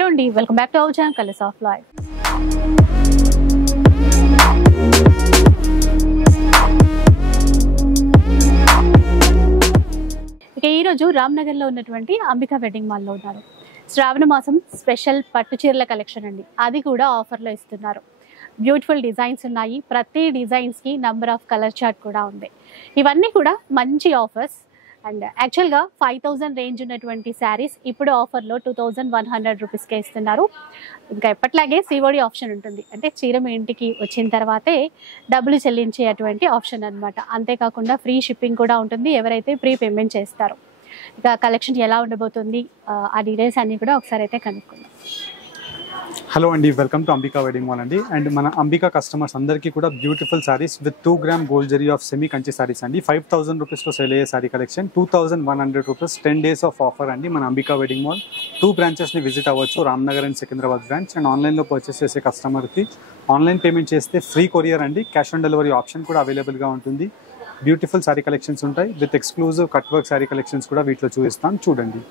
Hello అండి, welcome back to our channel colours of life. ఇక ఈరోజు రామ్నగర్లో ఉన్నటువంటి అంబికా వెడ్డింగ్ మాల్లో ఉన్నారు. శ్రావణ మాసం స్పెషల్ పట్టు చీరల కలెక్షన్ అండి, అది కూడా ఆఫర్లో ఇస్తున్నారు. బ్యూటిఫుల్ డిజైన్స్ ఉన్నాయి. ప్రతి డిజైన్స్కి నంబర్ ఆఫ్ కలర్ చార్ట్ కూడా ఉంది. ఇవన్నీ కూడా మంచి ఆఫర్స్. అండ్ యాక్చువల్గా 5000 రేంజ్ ఉన్నటువంటి శారీస్ ఇప్పుడు ఆఫర్లో 2100 రూపీస్కే ఇస్తున్నారు. ఇంకా ఎప్పట్లాగే సిఓడి ఆప్షన్ ఉంటుంది, అంటే చీర మీ ఇంటికి వచ్చిన తర్వాతే డబ్బులు చెల్లించే అటువంటి ఆప్షన్ అనమాట. అంతేకాకుండా ఫ్రీ షిప్పింగ్ కూడా ఉంటుంది ఎవరైతే ప్రీ పేమెంట్ చేస్తారో. ఇక కలెక్షన్ ఎలా ఉండబోతుంది, ఆ డీటెయిల్స్ అన్నీ కూడా ఒకసారి అయితే కనుక్కుందాం. హలో అండి, welcome to Ambika wedding mall అండి. అండ్ మన అంబికా కస్టమర్స్ అందరికీ కూడా beautiful saris with 2 gram gold zari of semi Kanchi saris అండి. 5000 రూపీస్లో సేల్ అయ్యే sorry collection 2100 rupees 10 days of offer అండి. మన అంబికా వెడ్డింగ్ మాల్ 2 బ్రాంచెస్ని విజిట్ అవ్వచ్చు, Ramnagar and Secunderabad branch. And ఆన్లైన్లో పర్చేస్ చేసే కస్టమర్కి ఆన్లైన్ పేమెంట్ చేస్తే ఫ్రీ కొరియర్ అండి, క్యాష్ ఆన్ డెలివరీ ఆప్షన్ కూడా అవైలబుల్గా ఉంటుంది. బ్యూటిఫుల్ సారీ కలెక్షన్స్ ఉంటాయి with exclusive cut work sorry collections కూడా వీటిలో చూపిస్తాం, చూడండి.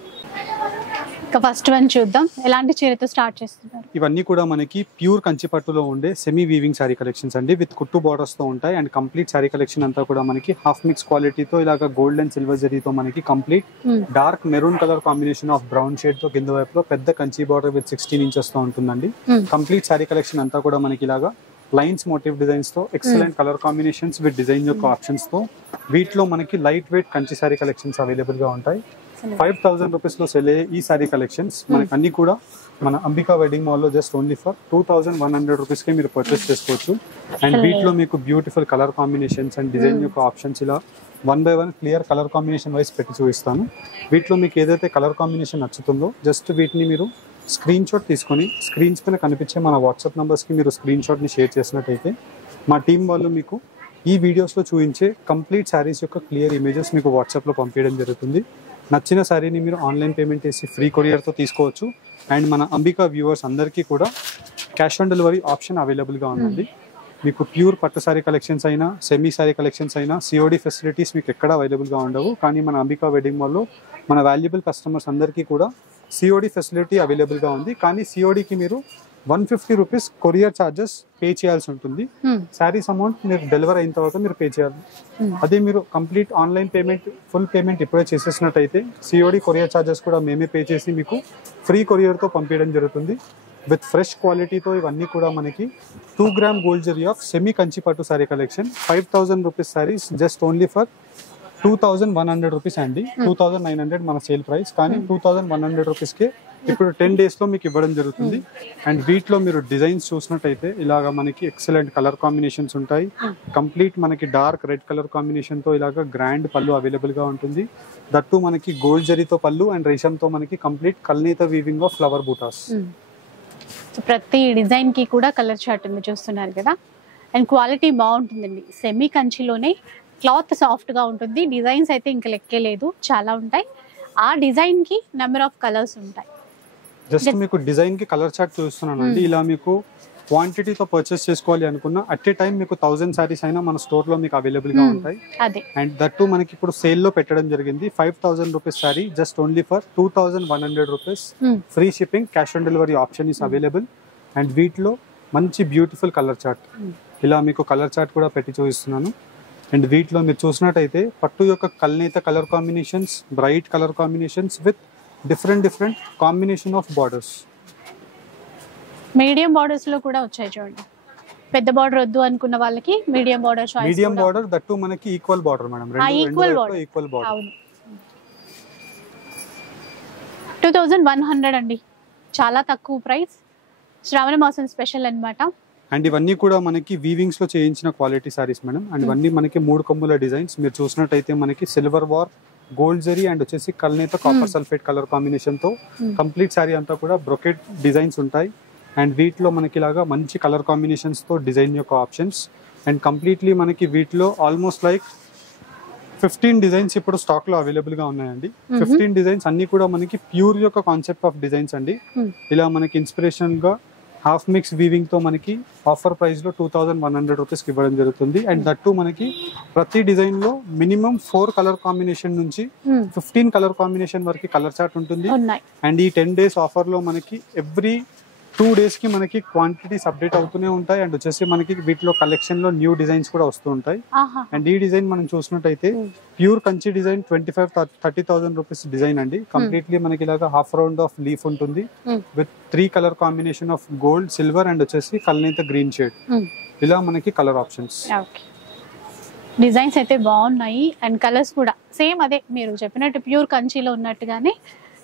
ఇక ఫస్ట్ వన్ చూద్దాం, ఎలాంటి చీరతో స్టార్ట్ చేస్తున్నారు. ఇవన్నీ కూడా మనకి ప్యూర్ కంచిపట్టులో ఉండే సెమీ వీవింగ్ సారీ కలెక్షన్స్ అండి, విత్ కుట్టు బార్డర్స్ తో ఉంటాయి. అండ్ కంప్లీట్ సారీ కలెక్షన్ అంతా కూడా మనకి హాఫ్ మిక్స్ క్వాలిటీతో ఇలాగ గోల్డ్ అండ్ సిల్వర్ జరీతో మనకి complete dark maroon colour combination of brown shade తో కింద వైపులో పెద్ద కంచి బార్డర్ విత్ 16 inches తో ఉంటుందండి. కంప్లీట్ సారీ కలెక్షన్ అంతా కూడా మనకి ఇలాగా లైన్స్ మోటివ్ డిజైన్స్ తో excellent colour combinations with design యొక్క ఆప్షన్స్ తో వీటిలో మనకి light weight Kanchi sorry collections available గా ఉంటాయి. 5000 రూపీస్లో సెల్ అయ్యే ఈ సారీ కలెక్షన్స్ మనకి అన్ని కూడా మన అంబికా వెడ్డింగ్ మాల్లో జస్ట్ ఓన్లీ ఫర్ 2100 రూపీస్కే మీరు పర్చేస్ చేసుకోవచ్చు. అండ్ వీటిలో మీకు beautiful colour combinations and design యొక్క ఆప్షన్స్ ఇలా 1 by 1 clear colour combination wise పెట్టి చూపిస్తాను. వీటిలో మీకు ఏదైతే కలర్ కాంబినేషన్ నచ్చుతుందో జస్ట్ వీటిని మీరు స్క్రీన్ షాట్ తీసుకొని స్క్రీన్స్ పైన కనిపించే మన వాట్సాప్ నెంబర్స్కి మీరు స్క్రీన్ షాట్ని షేర్ చేసినట్టయితే మా టీం వాళ్ళు మీకు ఈ వీడియోస్లో చూపించే కంప్లీట్ శారీస్ యొక్క క్లియర్ ఇమేజెస్ మీకు వాట్సాప్లో పంపించడం జరుగుతుంది. నచ్చిన శారీని మీరు ఆన్లైన్ పేమెంట్ చేసి ఫ్రీ కొరియర్తో తీసుకోవచ్చు. అండ్ మన అంబికా వ్యూవర్స్ అందరికీ కూడా క్యాష్ ఆన్ డెలివరీ ఆప్షన్ అవైలబుల్గా ఉందండి. మీకు ప్యూర్ పట్టు సారీ కలెక్షన్స్ అయినా సెమీ సారీ కలెక్షన్స్ అయినా సిఓడి ఫెసిలిటీస్ మీకు ఎక్కడ అవైలబుల్గా ఉండవు. కానీ మన అంబికా వెడ్డింగ్ మాల్లో మన వాల్యుబుల్ కస్టమర్స్ అందరికీ కూడా సిఓడి ఫెసిలిటీ అవైలబుల్గా ఉంది. కానీ సిఓడికి మీరు 150 రూపీస్ కొరియర్ ఛార్జెస్ పే చేయాల్సి ఉంటుంది. శారీస్ అమౌంట్ మీరు డెలివరీ అయిన తర్వాత మీరు పే చేయాలి. అదే మీరు complete online payment full payment ఇప్పుడే చేసేసినట్టయితే సిఓడి కొరియర్ ఛార్జెస్ కూడా మేమే పే చేసి మీకు ఫ్రీ కొరియర్తో పంపించడం జరుగుతుంది. విత్ ఫ్రెష్ క్వాలిటీతో ఇవన్నీ కూడా మనకి 2 gram gold zari of semi Kanchi పట్టు sari collection 5000 rupees saris just only for 2100 rupees అండి. 2900 మన సేల్ ప్రైస్, కానీ 2100 రూపీస్కే ఇప్పుడు 10 daysలో మీకు ఇవ్వడం జరుగుతుంది. అండ్ వీటిలో మీరు డిజైన్స్ చూసినట్టయితే ఇలాగ మనకి ఎక్సలెంట్ కలర్ కాంబినేషన్స్ ఉంటాయి. కంప్లీట్ మనకి డార్క్ రెడ్ కలర్ కాంబినేషన్తో ఇలాగ గ్రాండ్ పళ్ళు అవైలబుల్గా ఉంటుంది. దట్టు మనకి గోల్డ్ జరీతో పళ్ళు అండ్ రేషంతో మనకి కంప్లీట్ కల్నేత వీవింగ్ ఆఫ్ ఫ్లవర్ బూటాస్. ప్రతి డిజైన్కి కూడా కలర్ చార్ట్ ఉంది, చూస్తున్నారు కదా. అండ్ క్వాలిటీ బాగుంటుందండి. సెమీ కంచిలోనే క్లాత్ సాఫ్ట్గా ఉంటుంది. డిజైన్స్ అయితే ఇంకా లెక్కే లేదు, చాలా ఉంటాయి. ఆ డిజైన్కి నెంబర్ ఆఫ్ కలర్స్ ఉంటాయి. జస్ట్ మీకు డిజైన్కి కలర్ చార్ట్ చూస్తున్నాను అండి. ఇలా మీకు క్వాంటిటీతో పర్చేస్ చేసుకోవాలి అనుకున్న అట్ ఏ టైం మీకు 1000 సారీస్ అయినా మన స్టోర్లో మీకు అవైలబుల్గా ఉంటాయి. అండ్ దట్టు మనకి ఇప్పుడు సేల్లో పెట్టడం జరిగింది. 5000 rupees sorry just only for 2100 rupees. Free shipping, cash on delivery option is available. And వీటిలో మంచి బ్యూటిఫుల్ కలర్ చార్ట్, ఇలా మీకు కలర్ చార్ట్ కూడా పెట్టి చూపిస్తున్నాను. అండ్ వీటిలో మీరు చూసినట్టయితే పట్టు యొక్క కల్నేత colour combinations, bright colour combinations with different combination of borders. Medium borders లో కూడా వచ్చాయి చూడండి. పెద్ద బార్డర్ వద్దు అనుకున్న వాళ్ళకి medium border choice. Medium border that మనకి equal border madam, equal border. 2100 అండి, చాలా తక్కువ ప్రైస్. శ్రావణ మాసం స్పెషల్ అన్నమాట. అండ్ ఇవన్నీ కూడా మనకి వీవింగ్స్ లో చేయించిన క్వాలిటీ సారీస్ మేడం. అండ్ ఇవన్నీ మనకి 3 కొమ్ముల డిజైన్స్. మీరు చూసినట్టయితే మనకి silver war, gold zari and వచ్చేసి కల్నేత కాపర్ సల్ఫేట్ కలర్ కాంబినేషన్ తో కంప్లీట్ సారీ అంతా కూడా బ్రొకెట్ డిజైన్స్ ఉంటాయి. అండ్ వీటిలో మనకి ఇలాగా మంచి కలర్ కాంబినేషన్స్ తో డిజైన్ యొక్క ఆప్షన్స్. అండ్ కంప్లీట్లీ మనకి వీటిలో ఆల్మోస్ట్ లైక్ 15 డిజైన్స్ ఇప్పుడు స్టాక్ లో అవైలబుల్ గా ఉన్నాయండి. 15 డిజైన్స్ అన్ని కూడా మనకి ప్యూర్ యొక్క కాన్సెప్ట్ ఆఫ్ డిజైన్స్ అండి. ఇలా మనకి ఇన్స్పిరేషన్ గా హాఫ్ మిక్స్ వీవింగ్ తో మనకి ఆఫర్ ప్రైస్ లో 2100 రూపీస్ కి ఇవ్వడం జరుగుతుంది. అండ్ దట్టు మనకి ప్రతి డిజైన్ లో మినిమం 4 కలర్ కాంబినేషన్ నుంచి 15 కలర్ కాంబినేషన్ వరకు కలర్ చార్ట్ ఉంటుంది. అండ్ ఈ 10 days ఆఫర్ లో మనకి ఎవ్రీ 2 days కి మనకి క్వాంటిటీస్ అప్డేట్ అవుతూనే ఉంటాయి. అండ్ వచ్చేసి మనకి వీటిలో కలెక్షన్ లో న్యూ డిజైన్స్ కూడా వస్తూ ఉంటాయి. అండ్ ఈ డిజైన్ మనం చూసినట్టయితే pure Kanchi design 25,000-30,000 rupees design అండి. కంప్లీట్లీ మనకి ఇలాగా హాఫ్ రౌండ్ ఆఫ్ లీఫ్ ఉంటుంది with 3 colour combination of gold, silver and వచ్చేసి కల్నేత గ్రీన్ షేడ్. ఇలా మనకి కలర్ ఆప్షన్స్. డిజైన్స్ అయితే బాగున్నాయి అండ్ కలర్స్ కూడా సేమ్ అదే మీరు చెప్పినట్టు ప్యూర్ కంచిలో ఉన్నట్టుగానే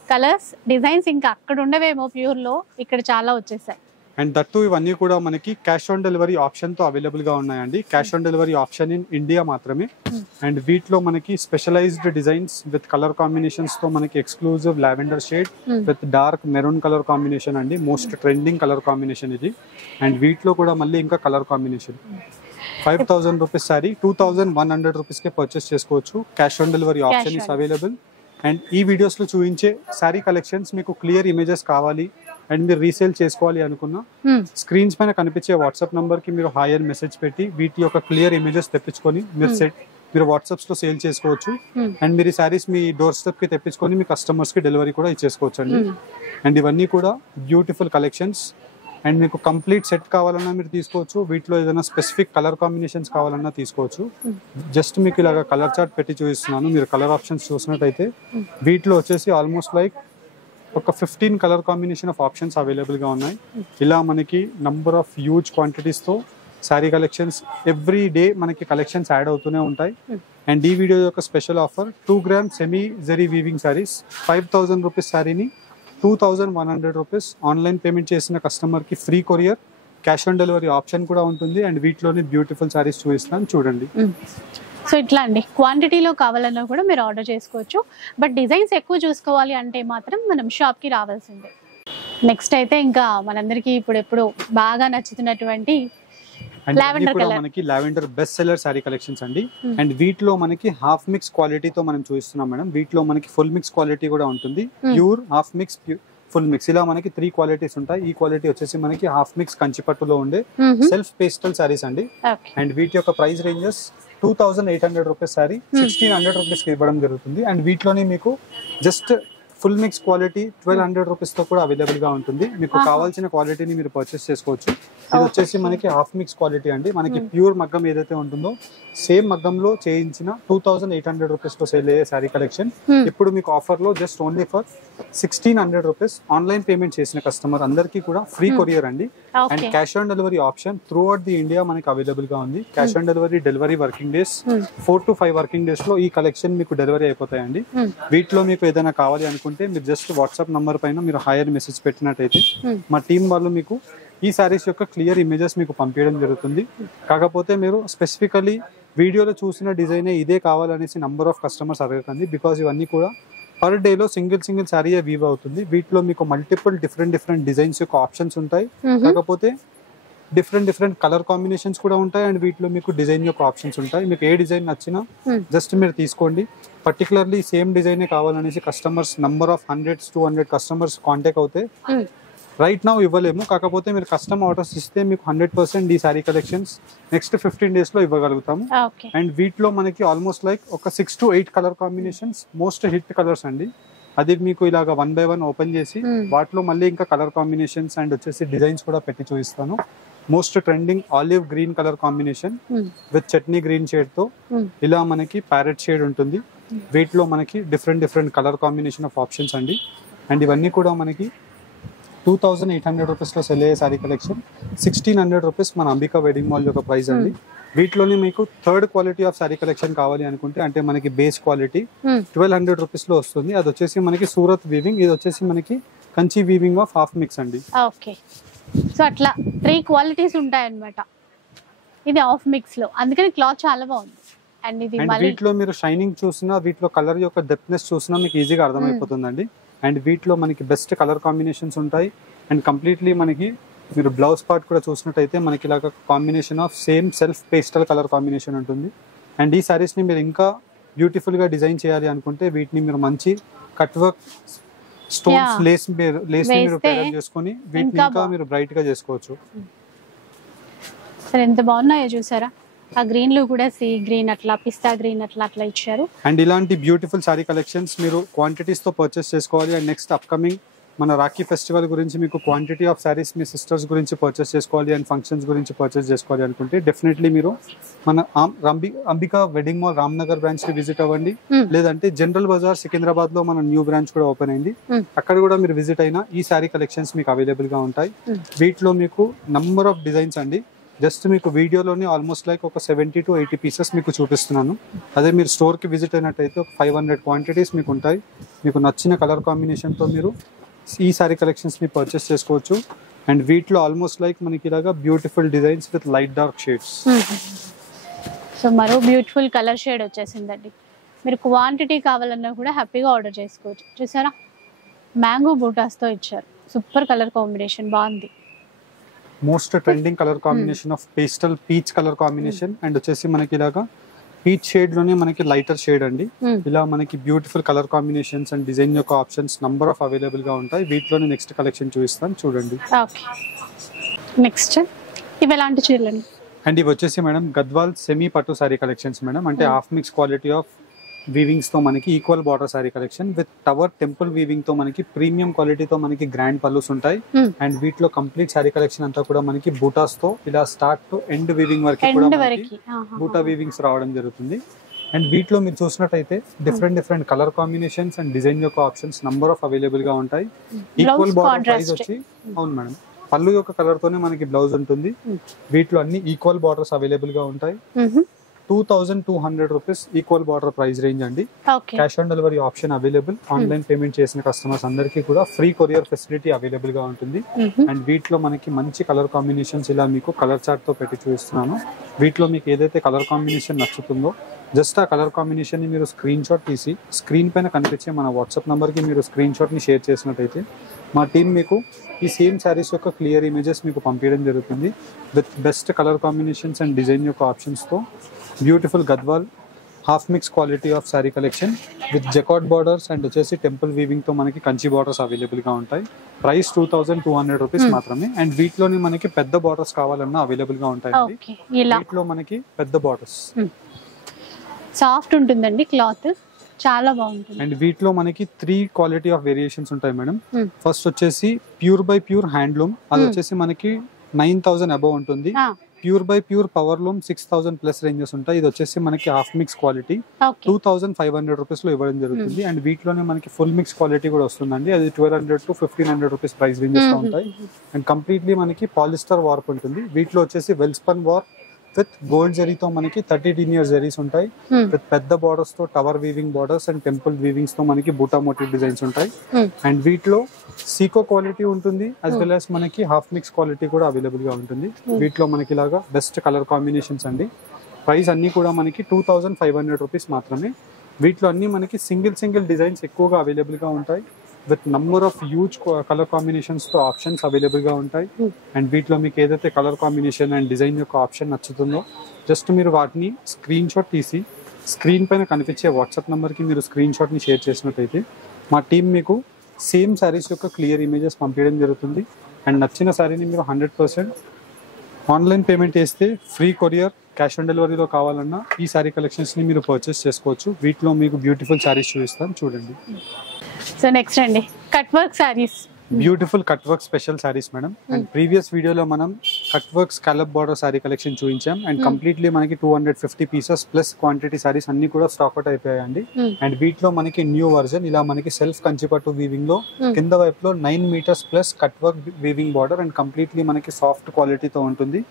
కలర్స్, డిజైన్స్ ఇంకా అక్కడ ఉండవేమో ప్యూర్ లో, ఇక్కడ చాలా వచ్చేసాయి. అండ్ దట్టు ఇవన్నీ కూడా మనకి క్యాష్ ఆన్ డెలివరీ ఆప్షన్ తో అవైలబుల్ గా ఉన్నాయండి. Cash on delivery option in India మాత్రమే. అండ్ వీటిలో మనకి specialized designs with colour combinations తో మనకి exclusive lavender shade with dark maroon colour combination అండి. మోస్ట్ ట్రెండింగ్ కలర్ కాంబినేషన్ ఇది. అండ్ వీటిలో కూడా మళ్ళీ ఇంకా colour combination 5,000 rupees sari 2,100 rupees కే పర్చేస్ చేసుకోవచ్చు. Cash on delivery option is available. And ఈ వీడియోస్ లో చూపించే సారీ కలెక్షన్స్ మీకు క్లియర్ ఇమేజెస్ కావాలి అండ్ మీరు రీసేల్ చేసుకోవాలి అనుకున్నా స్క్రీన్స్ పైన కనిపించే వాట్సాప్ నంబర్ కి మీరు హాయ్ అని మెసేజ్ పెట్టి వీటి యొక్క క్లియర్ ఇమేజెస్ తెప్పించుకొని మీరు వాట్సాప్స్ లో సేల్ చేసుకోవచ్చు. అండ్ మీరు ఈ సారీస్ మీ డోర్ స్టెప్ కి తెప్పించుకొని మీ కస్టమర్స్ కి డెలివరీ కూడా ఇచ్చేసుకోవచ్చు అండి. అండ్ ఇవన్నీ కూడా బ్యూటిఫుల్ కలెక్షన్స్. అండ్ మీకు కంప్లీట్ సెట్ కావాలన్నా మీరు తీసుకోవచ్చు. వీటిలో ఏదైనా స్పెసిఫిక్ కలర్ కాంబినేషన్స్ కావాలన్నా తీసుకోవచ్చు. జస్ట్ మీకు ఇలాగా కలర్ చార్ట్ పెట్టి చూపిస్తున్నాను. మీరు కలర్ ఆప్షన్స్ చూసినట్టయితే వీటిలో వచ్చేసి ఆల్మోస్ట్ లైక్ ఒక 15 colour combination of options available గా ఉన్నాయి. ఇలా మనకి నంబర్ ఆఫ్ హ్యూజ్ క్వాంటిటీస్ తో శారీ కలెక్షన్స్ ఎవ్రీ డే మనకి కలెక్షన్స్ యాడ్ అవుతూనే ఉంటాయి. అండ్ ఈ వీడియో యొక్క special offer 2 gram semi zari weaving saris 5,000 rupees సారీని 2,100 రూపీస్ ఆన్లైన్ పేమెంట్ చేసిన కస్టమర్ కి free courier, cash on delivery option కూడా ఉంటుంది. అండ్ వీటిలోని బ్యూటిఫుల్ సారీస్ చూపిస్తాను చూడండి. సో ఇట్లా అండి క్వాంటిటీలో కావాలన్నా కూడా మీరు ఆర్డర్ చేసుకోవచ్చు. బట్ డిజైన్స్ ఎక్కువ చూసుకోవాలి అంటే మాత్రం మనం షాప్ కి రావాల్సిందే. నెక్స్ట్ అయితే ఇంకా మనందరికి ఇప్పుడు బాగా నచ్చుతున్నటువంటి మనకి lavender best seller sorry collections అండి. అండ్ వీటిలో మనకి హాఫ్ మిక్స్ క్వాలిటీతో మనం చూస్తున్నాం మేడం. వీటిలో మనకి ఫుల్ మిక్స్ క్వాలిటీ కూడా ఉంటుంది. Pure, half mix, full mix ఇలా మనకి 3 క్వాలిటీస్ ఉంటాయి. ఈ క్వాలిటీ వచ్చేసి మనకి హాఫ్ మిక్స్ కంచిపట్టులో ఉండే సెల్ఫ్ పేస్టల్ సారీస్ అండి. అండ్ వీటి యొక్క price ranges 2,800 rupees sorry 1,600 rupees కి ఇవ్వడం జరుగుతుంది. అండ్ వీటిలోని మీకు just full mix quality 1,200 rupees తో కూడా అవైలబుల్ గా ఉంటుంది. మీకు కావాల్సిన క్వాలిటీని మీరు పర్చేస్ చేసుకోవచ్చు. ఇది వచ్చేసి మనకి హాఫ్ మిక్స్ క్వాలిటీ అండి. మనకి ప్యూర్ మగ్గం ఏదైతే ఉంటుందో సేమ్ మగ్గంలో చేయించిన 2,800 రూపీస్ లో సేల్ అయ్యే సారీ కలెక్షన్ ఇప్పుడు మీకు ఆఫర్ లో just only for 1,600 rupees online payment చేసిన కస్టమర్ అందరికీ కూడా ఫ్రీ కొరియర్ అండి. And cash on delivery option through out the India మనకి అవైలబుల్ గా ఉంది. Cash on delivery working days 4 to 5 working days లో ఈ కలెక్షన్ మీకు డెలివరీ అయిపోతాయండి. వీటిలో మీకు ఏదైనా కావాలి అనుకుంటే మీరు జస్ట్ వాట్సాప్ నంబర్ పైన మీరు హాయ్ అని మెసేజ్ పెట్టినట్టయితే మా టీం వాళ్ళు మీకు ఈ సారీస్ యొక్క క్లియర్ ఇమేజెస్ మీకు పంపించడం జరుగుతుంది. కాకపోతే మీరు స్పెసిఫికలీ వీడియోలో చూసిన డిజైన్ ఇదే కావాలనేసి నంబర్ ఆఫ్ కస్టమర్స్ అడగకండి. బికాస్ ఇవన్నీ కూడా పర్ డే లో సింగిల్ సారీ వీవ్ అవుతుంది. వీటిలో మీకు మల్టిపుల్ డిఫరెంట్ డిజైన్స్ యొక్క ఆప్షన్స్ ఉంటాయి. కాకపోతే డిఫరెంట్ కలర్ కాంబినేషన్స్ కూడా ఉంటాయి. అండ్ వీటిలో మీకు డిజైన్ యొక్క ఆప్షన్స్ ఉంటాయి. మీకు ఏ డిజైన్ నచ్చినా జస్ట్ మీరు తీసుకోండి. పర్టికులర్లీ సేమ్ డిజైనే కావాలనేసి customers number of 100-200 customers contact అవుతే రైట్ నౌ ఇవ్వలేము. కాకపోతే మీరు కస్టమర్ ఆర్డర్స్ ఇస్తే మీకు 100% ఈ సారీ కలెక్షన్స్ నెక్స్ట్ 15 days లో ఇవ్వగలుగుతాము. అండ్ వీటిలో మనకి ఆల్మోస్ట్ లైక్ ఒక 6 to 8 colour combinations most hit colours అండి. అది మీకు ఇలాగా 1 by 1 ఓపెన్ చేసి వాటిలో మళ్ళీ ఇంకా కలర్ కాంబినేషన్స్ అండ్ వచ్చేసి డిజైన్స్ కూడా పెట్టి చూపిస్తాను. Most trending olive green colour combination with chutney green shade తో ఇలా మనకి ప్యారెట్ షేడ్ ఉంటుంది. వీటిలో మనకి different colour combination of options అండి. అండ్ ఇవన్నీ కూడా మనకి 2,800 రూపీస్ లో సెల్ అయ్యే సారీ కలెక్షన్ 1,600 రూపీస్ మన అంబికా వెడ్డింగ్ మాల్ యొక్క ప్రైస్ అండి. వీటిలోనే మీకు third quality of sorry collection కావాలి అనుకుంటే అంటే మనకి బేస్ క్వాలిటీ 1,200 రూపీస్ లో వస్తుంది. అది వచ్చేసి మనకి సూరత్ వీవింగ్, ఇది వచ్చేసి మనకి Kanchi weaving of half mix అండి. ఓకే, సో అట్లా 3 క్వాలిటీస్ ఉంటాయి అన్నమాట. ఇది హాఫ్ మిక్స్ లో, అందుకని క్లాత్ చాలా బాగుంది. అండ్ ఇది వీటిలో మీరు షైనింగ్ చూసినా వీటిలో కలర్ యొక్క డెప్త్నెస్ చూసినా మీకు ఈజీగా అర్థమైపోతుందండి. అండ్ వీటిలో మనకి బెస్ట్ కలర్ కాంబినేషన్స్ ఉంటాయి. అండ్ కంప్లీట్లీ మనకి మీరు బ్లౌజ్ పార్ట్ కూడా చూసినట్టయితే మనకి ఇలాగ combination of same self pastel colour combination ఉంటుంది. అండ్ ఈ సారీస్ని మీరు ఇంకా బ్యూటిఫుల్గా డిజైన్ చేయాలి అనుకుంటే వీటిని మీరు మంచి cut work stones Yeah. Lace మీరు వేస్తే పేరప్ చేసుకొని వీటిని ఇంకా ఇంకా మీరు బ్రైట్ గా చేసుకోవచ్చు. సరే ఎంత బాగున్నాయో చూసారా, ఆ గ్రీన్ లో కూడా సీ గ్రీన్ అట్లా పిస్తా గ్రీన్ అట్లా ఇచ్చారు. అండ్ ఇలాంటి బ్యూటిఫుల్ సారీ కలెక్షన్స్ మీరు క్వాంటిటీస్ తో పర్చేస్ చేసుకోవాలి. అండ్ నెక్స్ట్ అప్కమింగ్ మన రాఖీ ఫెస్టివల్ గురించి మీకు quantity of saris me sisters గురించి పర్చేస్ చేసుకోవాలి అండ్ ఫంక్షన్స్ గురించి పర్చేస్ చేసుకోవాలి అనుకుంటే డెఫినెట్లీ మీరు మన Ambika wedding mall Ramnagar branch కి విజిట్ అవ్వండి. లేదంటే జనరల్ బజార్ సికింద్రాబాద్ లో మన న్యూ బ్రాంచ్ కూడా ఓపెన్ అయింది, అక్కడ కూడా మీరు విజిట్ అయినా ఈ సారీ కలెక్షన్స్ మీకు అవైలబుల్ గా ఉంటాయి. వీటిలో మీకు నంబర్ ఆఫ్ డిజైన్స్ అండి, జస్ట్ మీకు వీడియోలోనే ఆల్మోస్ట్ లైక్ ఒక 70 to 80 పీసెస్ మీకు చూపిస్తున్నాను. అదే మీరు స్టోర్ కి విజిట్ అయినట్టయితే ఒక 500 క్వాంటిటీస్ మీకు ఉంటాయి. మీకు నచ్చిన కలర్ కాంబినేషన్ తో మీరు ఈ సారీ కలెక్షన్స్ ని పర్చేస్ చేసుకోవచ్చు. అండ్ వీటిలో ఆల్మోస్ట్ లైక్ మనకి ఇలాగా beautiful designs with light dark shades. So మరో బ్యూటిఫుల్ కలర్ షేడ్ వచ్చేసిందండి. మీరు క్వాంటిటీ కావాలన్నా కూడా హ్యాపీగా ఆర్డర్ చేసుకోవచ్చు. చూసారా, మ్యాంగో బూటాస్తో ఇచ్చారు, సూపర్ కలర్ కాంబినేషన్, బాగుంది. Most trending colour combination of pastel peach colour combination. And వచ్చేసి మనకి ఇలాగా పీచ్ షేడ్ లోనే మనకి లైటర్ షేడ్ అండి. ఇలా మనకి beautiful colour combinations and design యొక్క ఆప్షన్స్ నంబర్ ఆఫ్ అవైలబుల్ గా ఉంటాయి. వీటిలోనే నెక్స్ట్ కలెక్షన్ చూపిస్తాను చూడండి. నెక్స్ట్ ఇవి ఎలాంటి చీరలండి? అండ్ ఇవి వచ్చేసి మేడం గద్వాల్ సెమీ పట్టు సారీ కలెక్షన్స్ మేడం. అంటే హాఫ్ మిక్స్ క్వాలిటీ ఆఫ్ వీవింగ్స్ తో మనకి equal border sorry collection with tower temple weaving తో మనకి ప్రీమియం క్వాలిటీతో మనకి గ్రాండ్ పల్లూస్ ఉంటాయి. అండ్ వీటిలో కంప్లీట్ సారీ కలెక్షన్ అంతా కూడా మనకి బూటాస్ తో ఇలా స్టార్ట్ టు ఎండ్ వీవింగ్ వరకు కూడా మనకి బూటా వీవింగ్స్ రావడం జరుగుతుంది. అండ్ వీటిలో మీరు చూసినట్టయితే different colour combinations and design యొక్క ఆప్షన్స్ నంబర్ ఆఫ్ అవైలబుల్ గా ఉంటాయి. ఈక్వల్ బార్డర్ ప్రైస్ వచ్చి అవును మేడం, పళ్ళు యొక్క కలర్ తోనే మనకి బ్లౌజ్ ఉంటుంది. వీటిలో అన్ని ఈక్వల్ బార్డర్స్ అవైలబుల్ గా ఉంటాయి. 2200 rupees equal border price range అండి. Cash on delivery option available. Online payment చేసిన కస్టమర్స్ అందరికీ కూడా ఫ్రీ కొరియర్ ఫెసిలిటీ అవైలబుల్ గా ఉంటుంది. అండ్ వీటిలో మనకి మంచి కలర్ కాంబినేషన్స్ ఇలా మీకు కలర్ చార్ట్ తో పెట్టి చూపిస్తున్నాను. వీటిలో మీకు ఏదైతే కలర్ కాంబినేషన్ నచ్చుతుందో జస్ట్ ఆ కలర్ కాంబినేషన్ ని మీరు స్క్రీన్ షాట్ తీసి స్క్రీన్ పైన కనిపించే మన వాట్సాప్ నంబర్ కి మీరు స్క్రీన్ షాట్ ని షేర్ చేసినట్టయితే మా టీం మీకు ఈ సేమ్ శారీస్ యొక్క క్లియర్ ఇమేజెస్ మీకు పంపించడం జరుగుతుంది with best colour combinations and design యొక్క ఆప్షన్స్ తో. Beautiful Gadwal half mix quality of sari collection with jacquard borders and వచ్చేసి టెంపుల్ వీవింగ్ తో మనకి కంచి బార్డర్స్ అవైలబుల్ గా ఉంటాయి. ప్రైస్ 2200 రూపీస్ మాత్రమే. అండ్ వీటిలోని మనకి పెద్ద బార్డర్స్ కావాలన్నా అవైలబుల్ గా ఉంటాయి. వీటిలో మనకి పెద్ద బార్డర్స్ సాఫ్ట్ ఉంటుందండి, క్లాత్ చాలా బాగుంటుంది. అండ్ వీటిలో మనకి 3 క్వాలిటీ ఆఫ్ వేరియేషన్స్ ఉంటాయి మేడం. ఫస్ట్ వచ్చేసి ప్యూర్ బై ప్యూర్ హ్యాండ్లూమ్, అది వచ్చేసి మనకి 9000 అబౌవ్ ఉంటుంది. Pure by pure power loom 6000 plus ranges ఉంటాయి. ఇది వచ్చేసి మనకి హాఫ్ మిక్స్ క్వాలిటీ 2500 రూపీస్ లో ఇవ్వడం జరుగుతుంది. అండ్ వీటిలోనే మనకి ఫుల్ మిక్స్ క్వాలిటీ కూడా వస్తుందండి. అది 1200 to 1500 రూపీస్ ప్రైస్ రేంజెస్ లో ఉంటాయి. అండ్ కంప్లీట్లీ మనకి పాలిస్టర్ వార్ప్ ఉంటుంది. వీటిలో వచ్చేసి వెల్స్పన్ వార్ప్ విత్ గోల్డ్ జరీతో మనకి 30 టీనియర్ జరీస్ ఉంటాయి. విత్ పెద్ద బార్డర్స్ తో tower weaving borders and temple weavings తో మనకి బూటా మోటివ్ డిజైన్స్ ఉంటాయి. అండ్ వీటిలో సీకో క్వాలిటీ ఉంటుంది as well as మనకి హాఫ్ మిక్స్ క్వాలిటీ కూడా అవైలబుల్ గా ఉంటుంది. వీటిలో మనకి ఇలాగా బెస్ట్ కలర్ కాంబినేషన్స్ అండి. ప్రైస్ అన్ని కూడా మనకి 2500 రూపీస్ మాత్రమే. వీటిలో అన్ని మనకి సింగిల్ డిజైన్స్ ఎక్కువగా అవైలబుల్ గా ఉంటాయి with number of huge colour combinations తో ఆప్షన్స్ అవైలబుల్ గా ఉంటాయి. అండ్ వీటిలో మీకు ఏదైతే కలర్ కాంబినేషన్ అండ్ డిజైన్ యొక్క ఆప్షన్ నచ్చుతుందో జస్ట్ మీరు వాటిని స్క్రీన్ షాట్ తీసి స్క్రీన్ పైన కనిపించే వాట్సాప్ నెంబర్ కి మీరు స్క్రీన్ షాట్ ని షేర్ చేసినట్టయితే మా టీం మీకు సేమ్ శారీస్ యొక్క క్లియర్ ఇమేజెస్ పంపించడం జరుగుతుంది. అండ్ నచ్చిన శారీని మీరు 100% ఆన్లైన్ పేమెంట్ చేస్తే ఫ్రీ కొరియర్, క్యాష్ ఆన్ డెలివరీలో కావాలన్నా ఈ శారీ కలెక్షన్స్ ని మీరు పర్చేస్ చేసుకోవచ్చు. వీటిలో మీకు బ్యూటిఫుల్ శారీస్ చూపిస్తాను చూడండి. సో నెక్స్ట్ అండి cut work saris. Beautiful cut work special saris madam. And previous వీడియోలో మనం cut work scallop border sari collection చూపించాం. అండ్ కంప్లీట్లీ మనకి 250 పీసెస్ ప్లస్ క్వాంటిటీ శారీస్ అన్ని కూడా స్టాక్ అవుట్ అయిపోయాయండి. అండ్ వీటిలో మనకి న్యూ వర్జన్ ఇలా మనకి సెల్ఫ్ కంచిపట్టు వీవింగ్ లో కింద వైపులో 9 meters plus cut work weaving border and completely మనకి సాఫ్ట్ క్వాలిటీతో ఉంటుంది.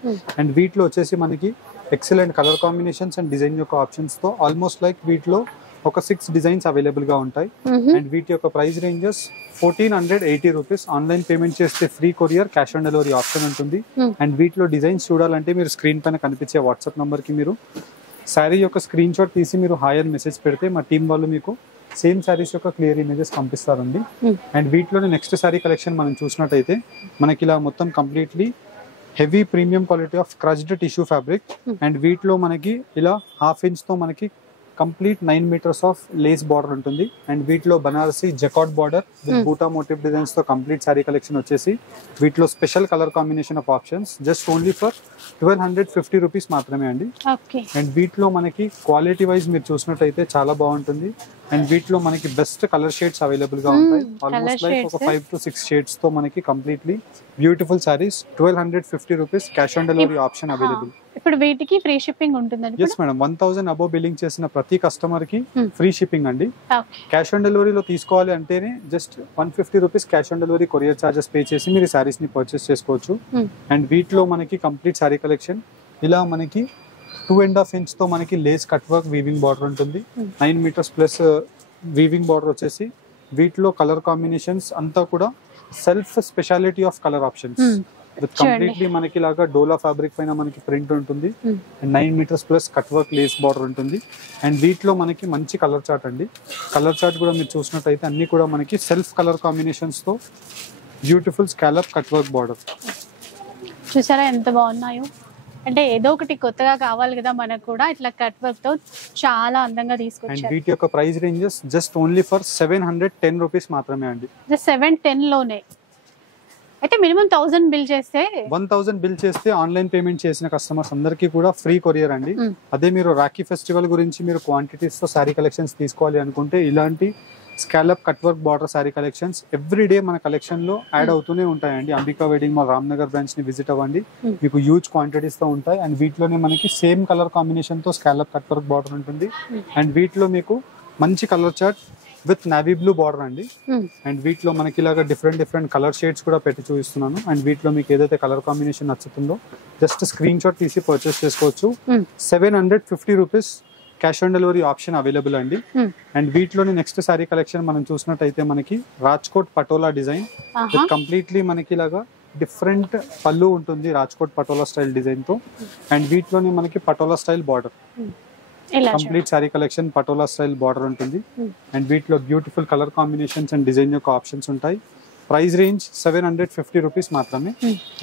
అండ్ వీటిలో వచ్చేసి మనకి excellent colour combinations and design యొక్క ఆప్షన్స్ తో ఆల్మోస్ట్ లైక్ వీటిలో ఒక 6 డిజైన్స్ అవైలబుల్ గా ఉంటాయి. అండ్ వీటి యొక్క price ranges 1480 rupees. Online payment చేస్తే free courier, cash on delivery option ఉంటుంది. అండ్ వీటిలో డిజైన్స్ చూడాలంటే మీరు స్క్రీన్ పైన కనిపించే వాట్సాప్ నంబర్ కి మీరు శారీ యొక్క స్క్రీన్ షాట్ తీసి మీరు హాయ్ అని మెసేజ్ పెడితే మా టీం వాళ్ళు మీకు సేమ్ శారీస్ యొక్క క్లియర్ ఇమేజెస్ పంపిస్తారండి. అండ్ వీటిలోనే నెక్స్ట్ శారీ కలెక్షన్ మనం చూసినట్టయితే మనకి ఇలా మొత్తం completely heavy premium quality of crushed tissue fabric. And వీటిలో మనకి ఇలా 1/2 ఇంచ్ తో మనకి complete 9 metres of lace border ఉంటుంది అండ్ వీటిలో Banarasi jacquard border with buta motif designs తో కంప్లీట్ సారీ కలెక్షన్ వచ్చేసి వీటిలో special colour combination of options just only for 1250 rupees మాత్రమే అండి. అండ్ వీటిలో మనకి క్వాలిటీ వైజ్ మీరు చూసినట్టయితే చాలా బాగుంటుంది అండ్ వీటిలో మనకి బెస్ట్ కలర్ షేడ్స్ అవైలబుల్ గా ఉంటాయి. ఆల్మోస్ట్ లైక్ ఒక 5 to 6 షేడ్స్ తో మనకి completely beautiful saris. 1250 rupees cash on delivery option available. ఇప్పుడు వీటికి ఫ్రీ షిప్పింగ్ ఉంటుందండి? yes మేడం, 1000 అబోవ్ బిల్లింగ్ చేసిన ప్రతి కస్టమర్ కి ఫ్రీ షిప్పింగ్ అండి. క్యాష్ ఆన్ డెలివరీలో తీసుకోవాలి అంటేనే just 150 rupees cash on delivery courier charges pay చేసి మీరు సారీస్ ని పర్చేస్ చేసుకోవచ్చు. అండ్ వీటిలో మనకి కంప్లీట్ సారీ కలెక్షన్ ఇలా మనకి 2.5 ఇంచ్ తో మనకి Lay's cut work weaving border ఉంటుంది. 9 మీటర్స్ ప్లస్ వీవింగ్ బార్డర్ వచ్చేసి వీటిలో కలర్ కాంబినేషన్స్ అంతా కూడా self speciality of colour options with completely మనకి లాగా డోలా ఫ్యాబ్రిక్ పైన మనకి ప్రింట్ ఉంటుంది and 9 meters plus cut work lace border ఉంటుంది. అండ్ వీటిలో మనకి మంచి కలర్ చార్ట్ అండి. కలర్ చార్ట్ కూడా మీరు చూసినట్టయితే అన్ని కూడా మనకి సెల్ఫ్ కలర్ కాంబినేషన్స్ తో beautiful scallop cut work border. చూసారా ఎంత బాగున్నాయో, అంటే ఏదో ఒకటి కొత్తగా కావాలి కదా మనకు కూడా, ఇట్లా కట్ వర్క్ తో చాలా అందంగా తీసుకొచ్చారు. అండ్ వీటి యొక్క price ranges just only for 710 rupees మాత్రమే అండి. 710 లోనే. అయితే మినిమం 1000 బిల్ చేస్తే 1000 బిల్ చేస్తే ఆన్లైన్ పేమెంట్ చేసిన కస్టమర్స్ అందరికీ కూడా ఫ్రీ కొరియర్ అండి. అదే మీరు రాఖీ ఫెస్టివల్ గురించి మీరు క్వాంటిటీస్ తో సారీ కలెక్షన్స్ తీసుకోవాలి అనుకుంటే ఇలాంటి scallop cut work border sorry collections every day మన కలెక్షన్ లో యాడ్ అవుతూనే ఉంటాయండి. Ambika wedding mall Ramnagar branch ని విజిట్ అవ్వండి, మీకు హ్యూజ్ క్వాంటిటీస్ తో ఉంటాయి. అండ్ వీటిలోనే మనకి సేమ్ కలర్ కాంబినేషన్ తో స్కాలప్ కట్ వర్క్ బార్డర్ ఉంటుంది. అండ్ వీటిలో మీకు మంచి colour chart with navy blue border అండి. అండ్ వీటిలో మనకి ఇలాగా డిఫరెంట్ కలర్ షేడ్స్ కూడా పెట్టి చూపిస్తున్నాను. అండ్ వీటిలో మీకు ఏదైతే కలర్ కాంబినేషన్ నచ్చుతుందో జస్ట్ స్క్రీన్ షాట్ తీసి పర్చేస్ చేసుకోవచ్చు. 750 rupees cash on delivery option available అండి. అండ్ వీటిలోని నెక్స్ట్ సారీ కలెక్షన్ మనం చూసినట్టయితే మనకి Rajkot patola design with completely మనకి ఇలాగా డిఫరెంట్ పళ్ళు ఉంటుంది రాజ్కోట్ పటోలా స్టైల్ డిజైన్ తో. అండ్ వీటిలోని మనకి patola style border, complete sari collection patola style border ఉంటుంది. అండ్ వీటిలో beautiful colour combinations and design యొక్క ఆప్షన్స్ ఉంటాయి. ప్రైస్ రేంజ్ 750 రూపీస్ మాత్రమే.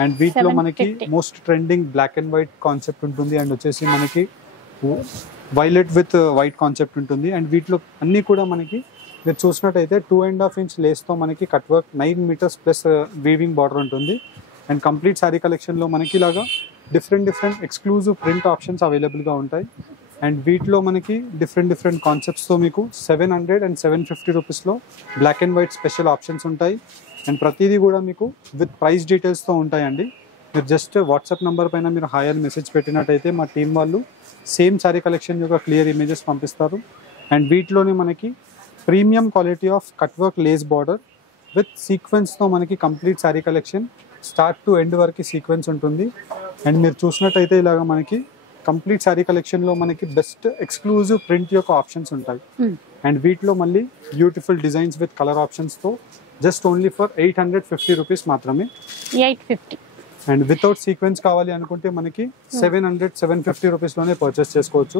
అండ్ వీటిలో మనకి most trending black and white concept ఉంటుంది అండ్ వచ్చేసి మనకి వైలెట్ విత్ వైట్ కాన్సెప్ట్ ఉంటుంది. అండ్ వీటిలో అన్ని కూడా మనకి మీరు చూసినట్టయితే 2.5 ఇంచ్ లేస్ తో మనకి cut work 9 meters plus weaving border ఉంటుంది. అండ్ కంప్లీట్ సారీ కలెక్షన్ లో మనకి ఇలాగా different exclusive print options available గా ఉంటాయి. అండ్ వీటిలో మనకి డిఫరెంట్ కాన్సెప్ట్స్ తో మీకు 700 and 750 రూపీస్ లో black and white special options ఉంటాయి. అండ్ ప్రతిదీ కూడా మీకు విత్ ప్రైస్ డీటెయిల్స్ తో ఉంటాయండి. మీరు జస్ట్ వాట్సాప్ నంబర్ పైన మీరు హాయ్ అని మెసేజ్ పెట్టినట్టయితే మా టీం వాళ్ళు సేమ్ సారీ కలెక్షన్ యొక్క క్లియర్ ఇమేజెస్ పంపిస్తారు. అండ్ వీటిలోనే మనకి premium quality of cut work lace border with sequence తో మనకి complete sari collection start to end వరకు సీక్వెన్స్ ఉంటుంది. అండ్ మీరు చూసినట్టయితే ఇలాగా మనకి కంప్లీట్ సారీ కలెక్షన్ లో మనకి బెస్ట్ ఎక్స్క్లూజివ్ ప్రింట్ యొక్క ఆప్షన్స్ ఉంటాయి. అండ్ వీటిలో మళ్ళీ beautiful designs with colour options తో జస్ట్ ఓన్లీ ఫర్ 850 రూపీస్ మాత్రమే. 850. అండ్ వితౌట్ సీక్వెన్స్ కావాలి అనుకుంటే మనకి 700-750 రూపీస్ లోనే పర్చేస్ చేసుకోవచ్చు.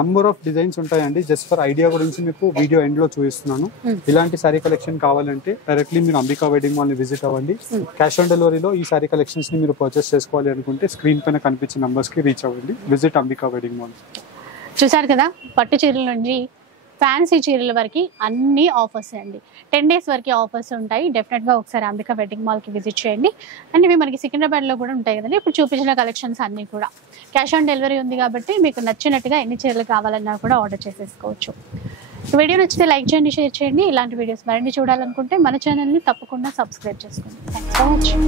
నంబర్ ఆఫ్ డిజైన్స్ ఉంటాయండి. జస్ట్ ఫర్ ఐడియా గురించి మీకు వీడియో ఎండ్ లో చూపిస్తున్నాను. ఇలాంటి సారీ కలెక్షన్ కావాలంటే డైరెక్ట్లీ మీరు అంబికా వెడ్డింగ్ మాల్ ని విజిట్ అవ్వండి. క్యాష్ ఆన్ డెలివరీలో ఈ సారీ కలెక్షన్స్ ని మీరు పర్చేస్ చేసుకోవాలి అనుకుంటే స్క్రీన్ పైన కనిపించే నంబర్స్ కి రీచ్ అవ్వండి. Visit Ambika wedding mall. చూసారు కదా, పట్టు చీరల నుంచి ఫ్యాన్సీ చీరల వరకు అన్ని ఆఫర్స్ అండి. 10 days వరకు ఆఫర్స్ ఉంటాయి. డెఫినెట్గా ఒకసారి అంబికా వెడ్డింగ్ మాల్కి విజిట్ చేయండి. అండ్ ఇవి మనకి సికింద్రాబాద్లో కూడా ఉంటాయి కదండి. ఇప్పుడు చూపించిన కలెక్షన్స్ అన్నీ కూడా క్యాష్ ఆన్ డెలివరీ ఉంది కాబట్టి మీకు నచ్చినట్టుగా ఎన్ని చీరలు కావాలన్నా కూడా ఆర్డర్ చేసేసుకోవచ్చు. వీడియో నచ్చితే లైక్ చేయండి, షేర్ చేయండి. ఇలాంటి వీడియోస్ మరిన్ని చూడాలనుకుంటే మన ఛానల్ని తప్పకుండా సబ్స్క్రైబ్ చేసుకోండి. Thanks for watching.